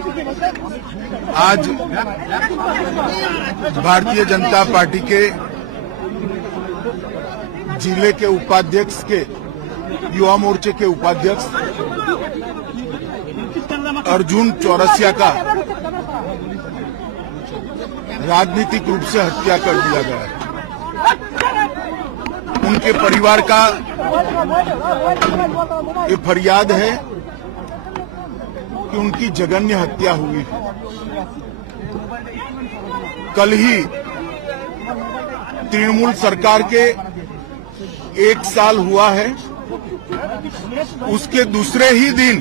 आज भारतीय जनता पार्टी के जिले के उपाध्यक्ष के युवा मोर्चे के उपाध्यक्ष अर्जुन चौरसिया का राजनीतिक रूप से हत्या कर दिया गया है। उनके परिवार का ये फरियाद है कि उनकी जघन्य हत्या हुई है। कल ही तृणमूल सरकार के 1 साल हुआ है, उसके दूसरे ही दिन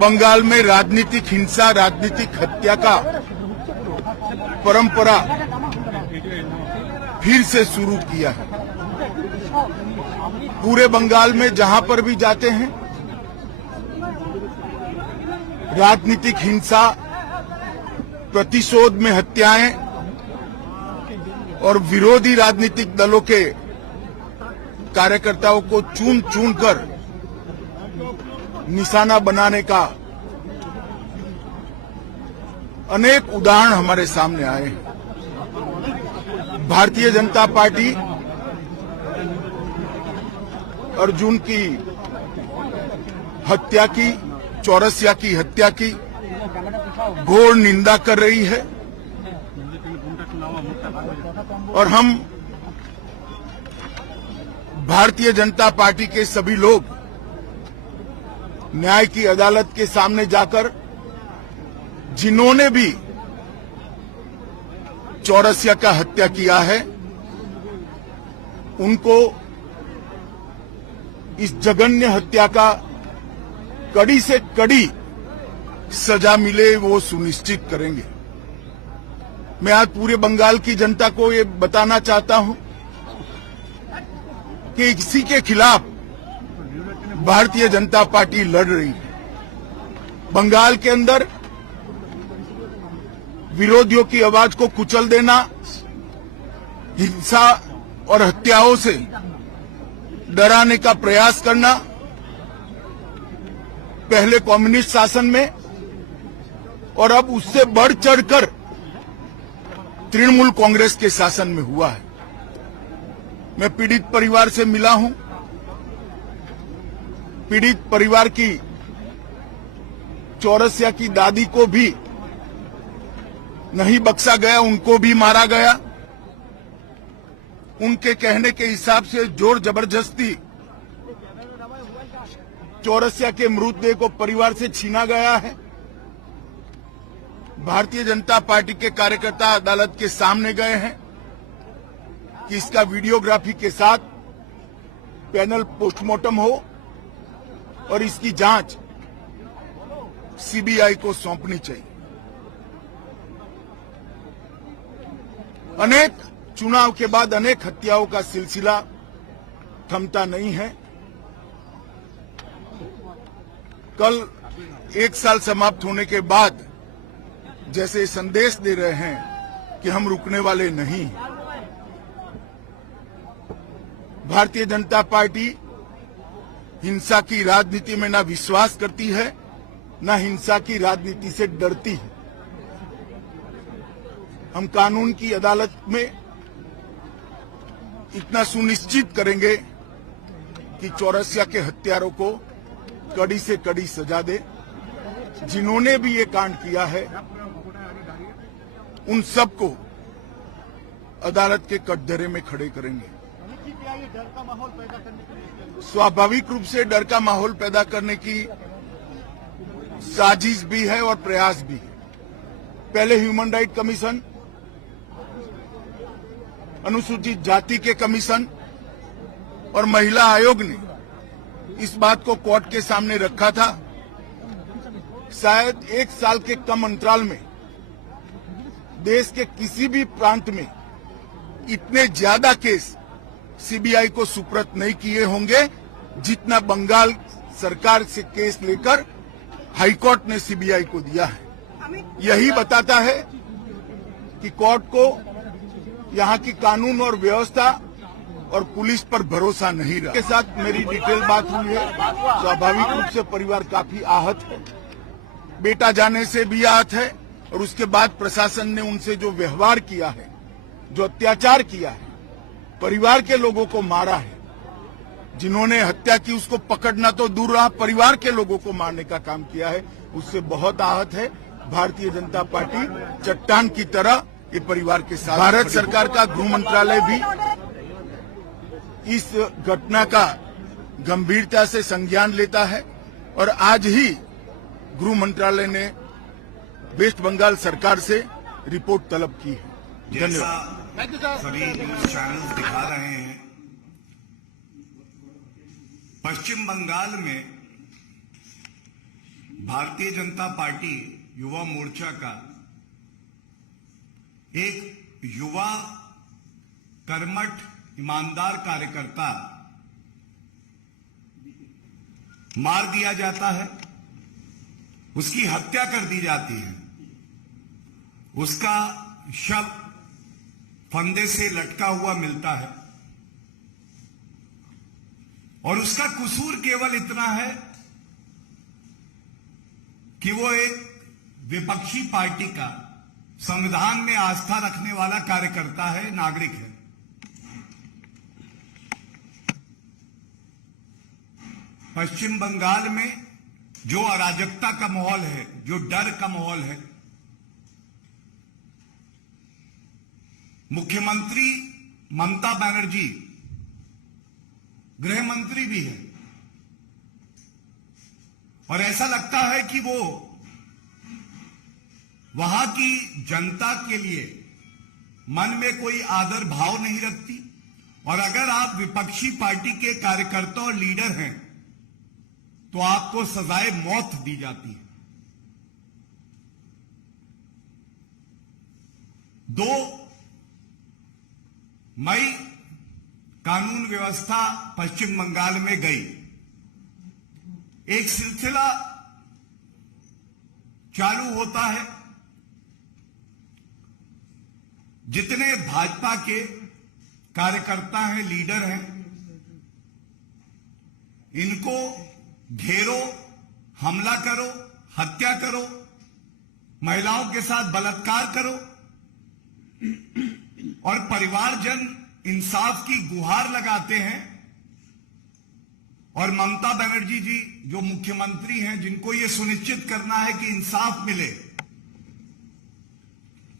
बंगाल में राजनीतिक हिंसा, राजनीतिक हत्या का परंपरा फिर से शुरू किया है। पूरे बंगाल में जहां पर भी जाते हैं राजनीतिक हिंसा, प्रतिशोध में हत्याएं और विरोधी राजनीतिक दलों के कार्यकर्ताओं को चुन चुन कर निशाना बनाने का अनेक उदाहरण हमारे सामने आए हैं। भारतीय जनता पार्टी अर्जुन की हत्या की, चौरसिया की हत्या की घोर निंदा कर रही है और हम भारतीय जनता पार्टी के सभी लोग न्याय की अदालत के सामने जाकर जिन्होंने भी चौरसिया का हत्या किया है उनको इस जघन्य हत्या का कड़ी से कड़ी सजा मिले वो सुनिश्चित करेंगे। मैं आज पूरे बंगाल की जनता को ये बताना चाहता हूं कि इसी के खिलाफ भारतीय जनता पार्टी लड़ रही है। बंगाल के अंदर विरोधियों की आवाज को कुचल देना, हिंसा और हत्याओं से डराने का प्रयास करना पहले कम्युनिस्ट शासन में और अब उससे बढ़ चढ़कर तृणमूल कांग्रेस के शासन में हुआ है। मैं पीड़ित परिवार से मिला हूं। पीड़ित परिवार की चौरसिया की दादी को भी नहीं बख्शा गया, उनको भी मारा गया। उनके कहने के हिसाब से जोर जबरदस्ती चौरसिया के मृतदेह को परिवार से छीना गया है। भारतीय जनता पार्टी के कार्यकर्ता अदालत के सामने गए हैं कि इसका वीडियोग्राफी के साथ पैनल पोस्टमार्टम हो और इसकी जांच सीबीआई को सौंपनी चाहिए। अनेक चुनाव के बाद अनेक हत्याओं का सिलसिला थमता नहीं है। कल 1 साल समाप्त होने के बाद जैसे संदेश दे रहे हैं कि हम रुकने वाले नहीं हैं। भारतीय जनता पार्टी हिंसा की राजनीति में न विश्वास करती है, न हिंसा की राजनीति से डरती है। हम कानून की अदालत में इतना सुनिश्चित करेंगे कि चौरसिया के हत्यारों को कड़ी से कड़ी सजा दे। जिन्होंने भी ये कांड किया है उन सबको अदालत के कटघरे में खड़े करेंगे। स्वाभाविक रूप से डर का माहौल पैदा करने की साजिश भी है और प्रयास भी है। पहले ह्यूमन राइट कमीशन, अनुसूचित जाति के कमीशन और महिला आयोग ने इस बात को कोर्ट के सामने रखा था। शायद 1 साल के कम अंतराल में देश के किसी भी प्रांत में इतने ज्यादा केस सीबीआई को सुपुर्द नहीं किए होंगे जितना बंगाल सरकार से केस लेकर हाईकोर्ट ने सीबीआई को दिया है। यही बताता है कि कोर्ट को यहाँ की कानून और व्यवस्था और पुलिस पर भरोसा नहीं रहा। के साथ मेरी डिटेल बात हुई है। स्वाभाविक रूप से परिवार काफी आहत है बेटा जाने से भी आहत है और उसके बाद प्रशासन ने उनसे जो व्यवहार किया है, जो अत्याचार किया है, परिवार के लोगों को मारा है, जिन्होंने हत्या की उसको पकड़ना तो दूर रहा, परिवार के लोगों को मारने का काम किया है, उससे बहुत आहत है। भारतीय जनता पार्टी चट्टान की तरह ये परिवार के साथ। भारत सरकार का गृह मंत्रालय भी इस घटना का गंभीरता से संज्ञान लेता है और आज ही गृह मंत्रालय ने वेस्ट बंगाल सरकार से रिपोर्ट तलब की है। धन्यवाद। सभी न्यूज चैनल्स दिखा रहे हैं, पश्चिम बंगाल में भारतीय जनता पार्टी युवा मोर्चा का एक युवा कर्मठ ईमानदार कार्यकर्ता मार दिया जाता है, उसकी हत्या कर दी जाती है, उसका शव फंदे से लटका हुआ मिलता है और उसका कसूर केवल इतना है कि वो एक विपक्षी पार्टी का संविधान में आस्था रखने वाला कार्यकर्ता है, नागरिक है। पश्चिम बंगाल में जो अराजकता का माहौल है, जो डर का माहौल है, मुख्यमंत्री ममता बनर्जी गृह मंत्री भी है और ऐसा लगता है कि वो वहां की जनता के लिए मन में कोई आदर भाव नहीं रखती और अगर आप विपक्षी पार्टी के कार्यकर्ता और लीडर हैं तो आपको सजाए मौत दी जाती है। 2 मई कानून व्यवस्था पश्चिम बंगाल में गई, एक सिलसिला चालू होता है। जितने भाजपा के कार्यकर्ता हैं, लीडर हैं, इनको घेरो, हमला करो, हत्या करो, महिलाओं के साथ बलात्कार करो और परिवारजन इंसाफ की गुहार लगाते हैं। और ममता बनर्जी जी जो मुख्यमंत्री हैं, जिनको यह सुनिश्चित करना है कि इंसाफ मिले,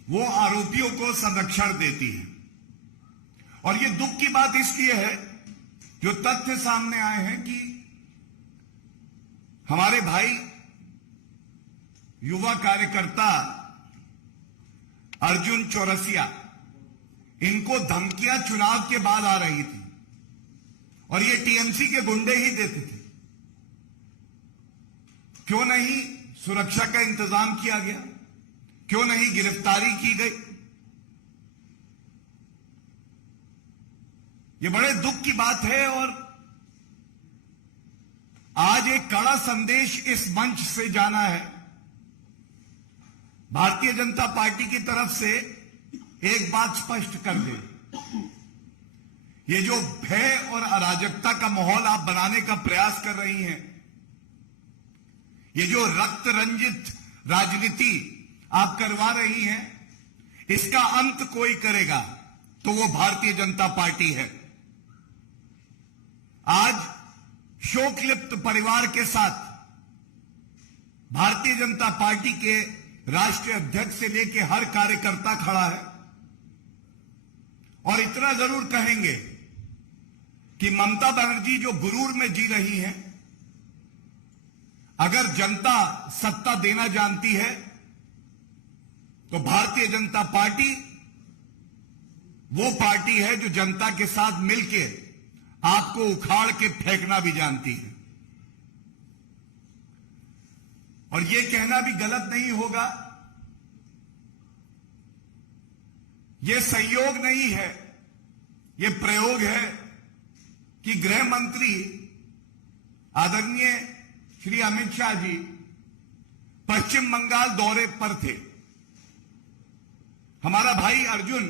वो आरोपियों को संरक्षण देती है। और ये दुख की बात इसलिए है, जो तथ्य सामने आए हैं कि हमारे भाई युवा कार्यकर्ता अर्जुन चौरसिया, इनको धमकियां चुनाव के बाद आ रही थी और ये टीएमसी के गुंडे ही देते थे। क्यों नहीं सुरक्षा का इंतजाम किया गया? क्यों नहीं गिरफ्तारी की गई? ये बड़े दुख की बात है और आज एक कड़ा संदेश इस मंच से जाना है। भारतीय जनता पार्टी की तरफ से एक बात स्पष्ट कर दे, ये जो भय और अराजकता का माहौल आप बनाने का प्रयास कर रही हैं, ये जो रक्त रंजित राजनीति आप करवा रही हैं, इसका अंत कोई करेगा तो वो भारतीय जनता पार्टी है। आज शोकलिप्त परिवार के साथ भारतीय जनता पार्टी के राष्ट्रीय अध्यक्ष से लेकर हर कार्यकर्ता खड़ा है और इतना जरूर कहेंगे कि ममता बनर्जी जो गुरूर में जी रही हैं, अगर जनता सत्ता देना जानती है तो भारतीय जनता पार्टी वो पार्टी है जो जनता के साथ मिलकर आपको उखाड़ के फेंकना भी जानती है। और ये कहना भी गलत नहीं होगा, ये संयोग नहीं है, ये प्रयोग है कि गृह मंत्री आदरणीय श्री अमित शाह जी पश्चिम बंगाल दौरे पर थे। हमारा भाई अर्जुन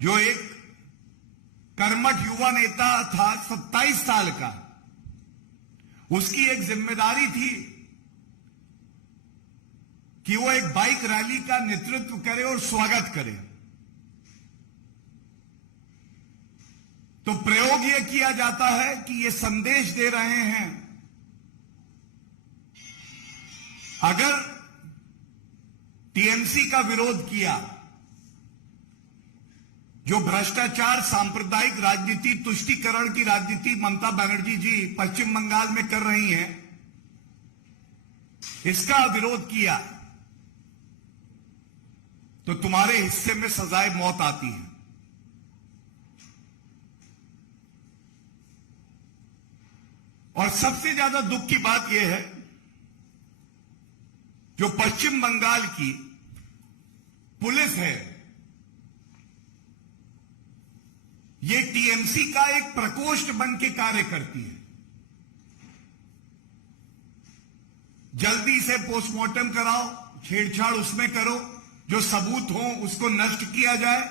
जो एक कर्मठ युवा नेता था, 27 साल का, उसकी एक जिम्मेदारी थी कि वो एक बाइक रैली का नेतृत्व करे और स्वागत करे, तो प्रयोग यह किया जाता है कि ये संदेश दे रहे हैं अगर टीएमसी का विरोध किया, जो भ्रष्टाचार, सांप्रदायिक राजनीति, तुष्टीकरण की राजनीति ममता बनर्जी जी पश्चिम बंगाल में कर रही हैं, इसका विरोध किया तो तुम्हारे हिस्से में सजाए मौत आती है। और सबसे ज्यादा दुख की बात यह है, जो पश्चिम बंगाल की पुलिस है, ये टीएमसी का एक प्रकोष्ठ बन के कार्य करती है। जल्दी से पोस्टमार्टम कराओ, छेड़छाड़ उसमें करो, जो सबूत हो उसको नष्ट किया जाए,